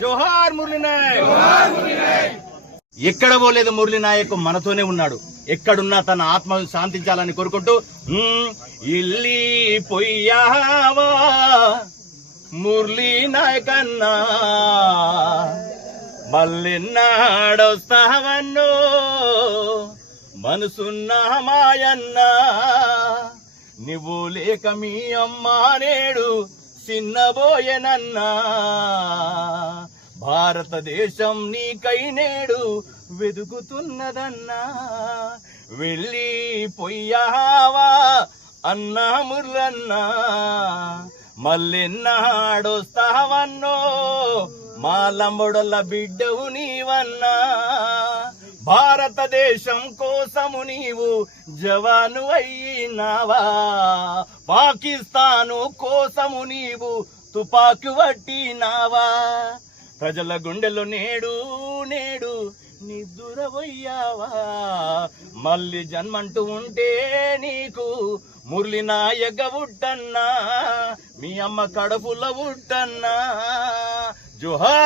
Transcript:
జోహార్ మురళీ నాయక్. ఎక్కడ పోలేదు మురళీ నాయక్, మనతోనే ఉన్నాడు. ఎక్కడున్నా తన ఆత్మ శాంతించాలని కోరుకుంటూ ఇల్లి పొయ్యావా మురళీ నాయక్ అన్నా, మళ్ళెన్నాడొస్తావన్నో మనసున్నా మాయన్నా, నువ్వు లేక మీ అమ్మా నేడు చిన్నబోయెనన్నా, భారతదేశం నీకై నేడు వెతుకుతున్నదన్నా, వెళ్ళి పొయ్యావా అన్నా ముర్రన్నా, మళ్ళెన్నాడొస్తావన్నో మా లంబడొల్ల బిడ్డవు నీవన్నా, భారతదేశం కోసము నీవు జవాను అయినావా, పాకిస్తాను కోసము నీవు తుపాకి పట్టినావా, ప్రజల గుండెలో నేడు నేడు నిద్దురపోయావా, మళ్ళీ జన్మంటూ ఉంటే నీకు మురళీ నాయక్ ఉట్టన్నా, మీ అమ్మ కడుపులో ఉట్టన్నా. జోహార్.